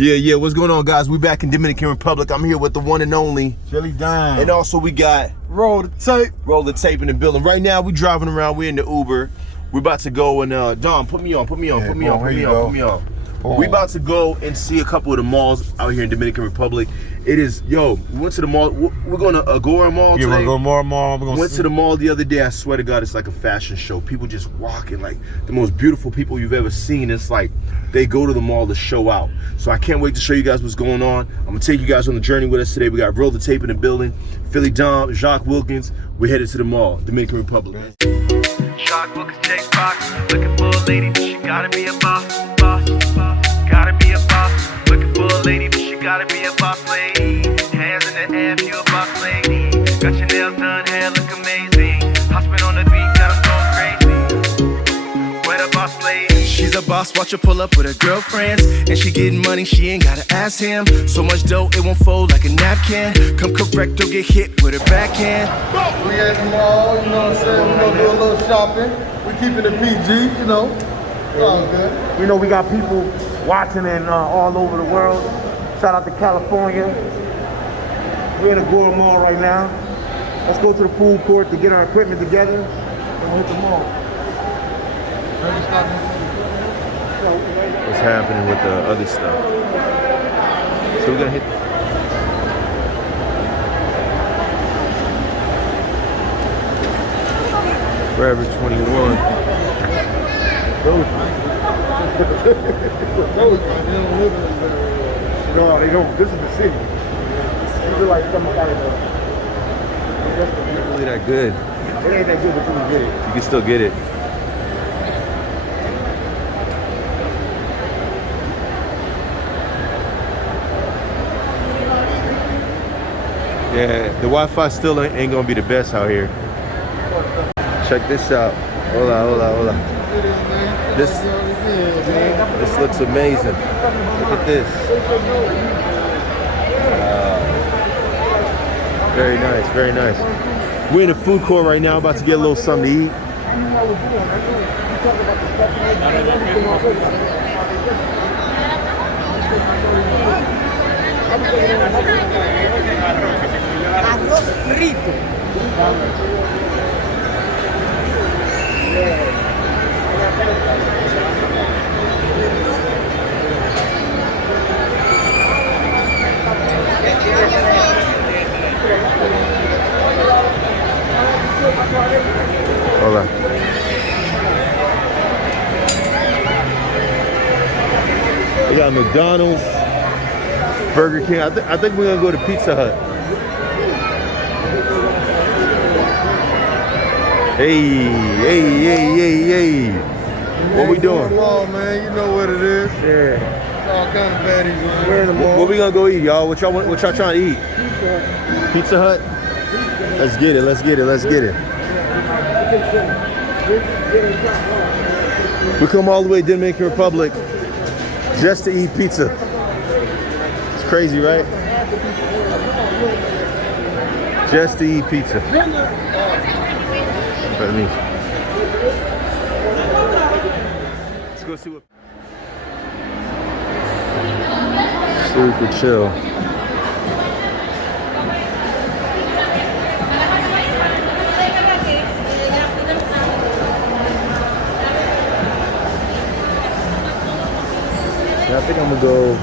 Yeah, what's going on, guys? We back in Dominican Republic. I'm here with the one and only Philly Dime. And also we got Roll the tape in the building. Right now we driving around, we're in the Uber. We're about to go and Dom, put me on. We about to go and see a couple of the malls out here in Dominican Republic. It is, we went to the mall. We're going to Ágora Mall today. Yeah, we're going to Ágora Mall. Went to the mall the other day. I swear to God, it's like a fashion show. People just walking, like the most beautiful people you've ever seen. It's like they go to the mall to show out. So I can't wait to show you guys what's going on. I'm gonna take you guys on the journey with us today. We got Roll the Tape in the building. Philly Dom, Jacques, Wilkens. We're headed to the mall, Dominican Republic. Jacques Wilkens, Jake Box. Looking for a lady, but she gotta be a boss. Gotta be a boss. Looking for a lady, but she gotta be a boss lady. Hands in the air, if you a boss lady. Got your nails done, hair look amazing. Hospital on the beat, got them going crazy. Where the boss lady? She's a boss, watch her pull up with her girlfriends. And she getting money, she ain't gotta ask him. So much dough, it won't fold like a napkin. Come correct or get hit with her backhand. We at the mall, you know what I'm saying? We're gonna do a little shopping. We keeping it PG, you know. All good. We know we got people watching and all over the world. Shout out to California. We're in the Ágora Mall right now. Let's go to the food court to get our equipment together and we'll hit the mall. What's happening with the other stuff? So we're gonna hit. Forever 21. No, they don't. This is the city. These are like something out of Not really that good. It ain't that good, but you can get it. You can still get it. Yeah, the Wi-Fi still ain't gonna be the best out here. Check this out. Hola. This looks amazing. Look at this. Very nice. We're in the food court right now, about to get a little something to eat. Arroz frito. Hola. We got McDonald's, Burger King. I think we're gonna go to Pizza Hut. Hey. What we doing? Mall, man. You know what it is. Yeah. It's all kind of baddies. We're in the mall. What we gonna go eat, y'all? What y'all trying to eat? Pizza Hut? Let's get it. We come all the way to Dominican Republic just to eat pizza. It's crazy, right? Just to eat pizza. Let me. Let's go see what. Super chill. Yeah, I think I'm gonna go.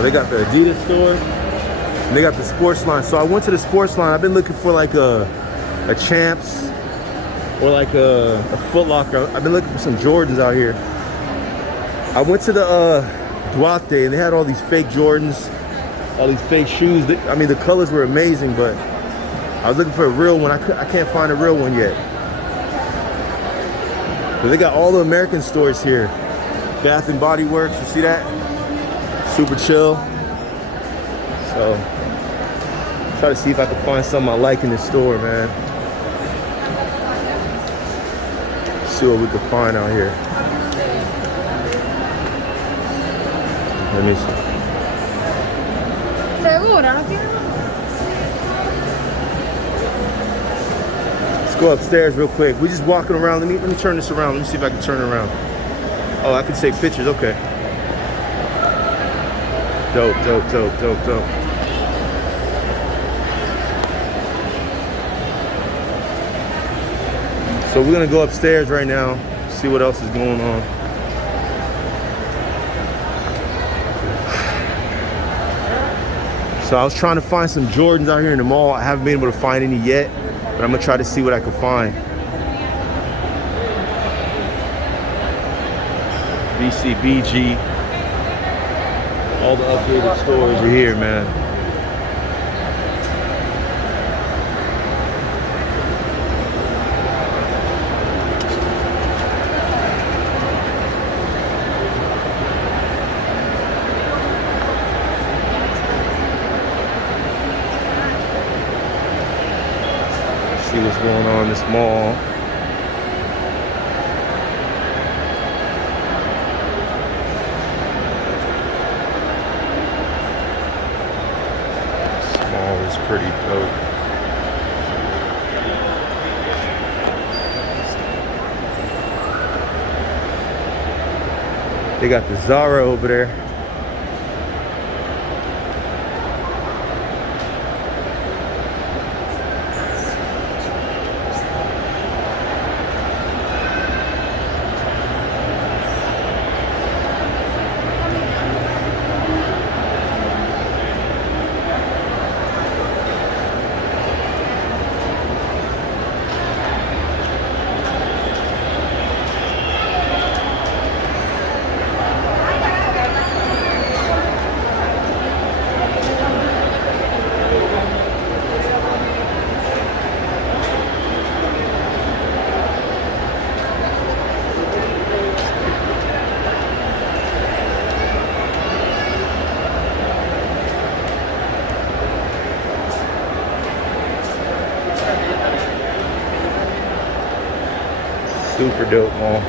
They got the Adidas store, and they got the sports line. So I went to the sports line. I've been looking for like a Champs or like a Foot Locker. I've been looking for some Jordans out here. I went to the Duarte, and they had all these fake Jordans, all these fake shoes. I mean, the colors were amazing, but I was looking for a real one. I can't find a real one yet. But they got all the American stores here. Bath and Body Works, you see that? Super chill. So, try to see if I can find something I like in this store, man. See what we can find out here. Let me see. ¿Segura? ¿No tiene más? Let's go upstairs real quick. We're just walking around. Let me turn this around. Let me see if I can turn it around. Oh, I can take pictures. Okay. Dope, dope, dope, dope, dope. So we're gonna go upstairs right now, see what else is going on. So I was trying to find some Jordans out here in the mall. I haven't been able to find any yet, but I'm gonna try to see what I can find. BCBG. All the updated stores are here, man. See what's going on in this mall. Is pretty dope. They got the Zara over there. Super dope mall.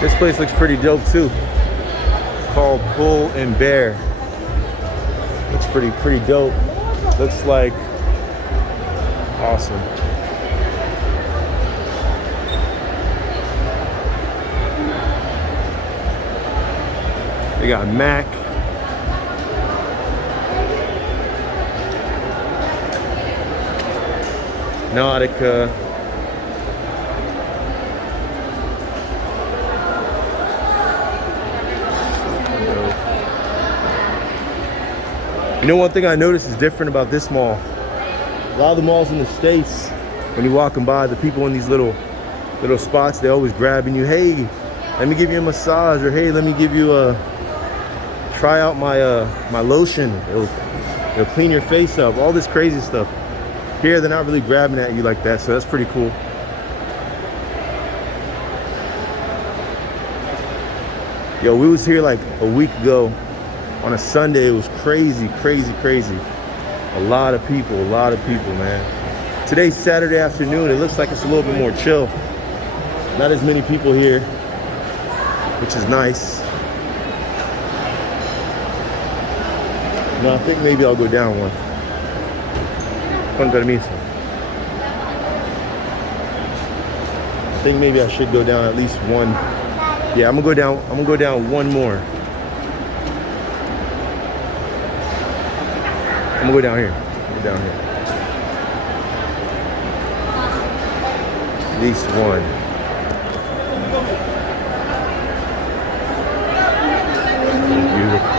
This place looks pretty dope too. It's called Bull and Bear. Looks pretty dope. Looks like awesome. They got Mac. Nautica. You know, one thing I noticed is different about this mall. A lot of the malls in the States, when you're walking by, the people in these little spots, they always grabbing you. Hey, let me give you a massage, or hey, let me give you a try out my lotion. It'll clean your face up. All this crazy stuff. Here, they're not really grabbing at you like that, so that's pretty cool. Yo, we was here like a week ago on a Sunday. It was crazy, crazy, crazy. A lot of people, man. Today's Saturday afternoon. It looks like it's a little bit more chill. Not as many people here, which is nice. No, I think maybe I'll go down one. Con permiso. I think maybe I should go down at least one. Yeah, I'm gonna go down one more. I'm gonna go down here. At least one. Beautiful.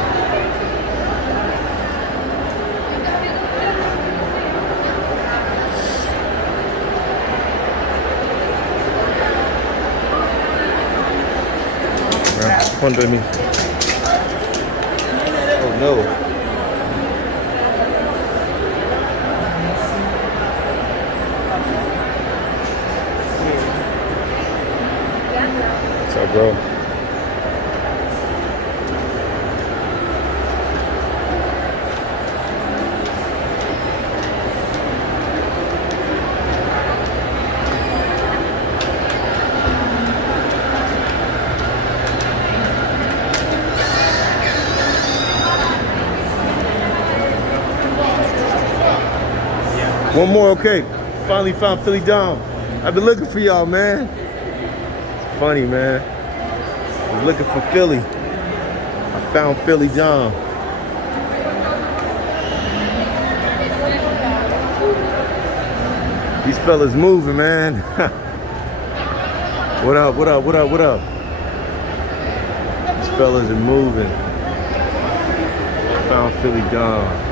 Con permiso. Oh no. right, bro. One more, okay. Finally found Philly Dom. I've been looking for y'all, man. It's funny, man. I was looking for Philly. I found Philly Dom. These fellas moving, man. What up, what up, what up, what up? These fellas are moving. I found Philly Dom.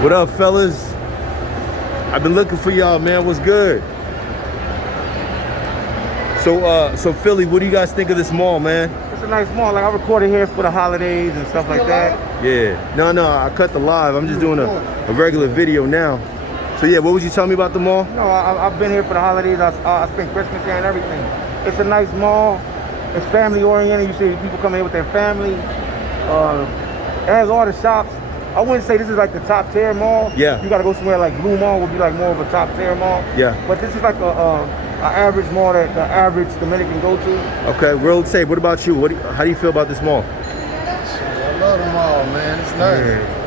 What up, fellas? I've been looking for y'all, man. What's good? So Philly, what do you guys think of this mall, man? It's a nice mall. Like I recorded here for the holidays and stuff like that. Yeah. No, I cut the live. I'm just doing a regular video now. So yeah, what would you tell me about the mall? No, I've been here for the holidays. I spent Christmas here and everything. It's a nice mall. It's family oriented. You see people come here with their family. It has all the shops. I wouldn't say this is like the top tier mall. Yeah. You gotta go somewhere like Blue Mall would be like more of a top tier mall. Yeah. But this is like a average mall that the average Dominican go to. Okay, real tape. What about you? How do you feel about this mall? I love them all, man. It's nice. Yeah.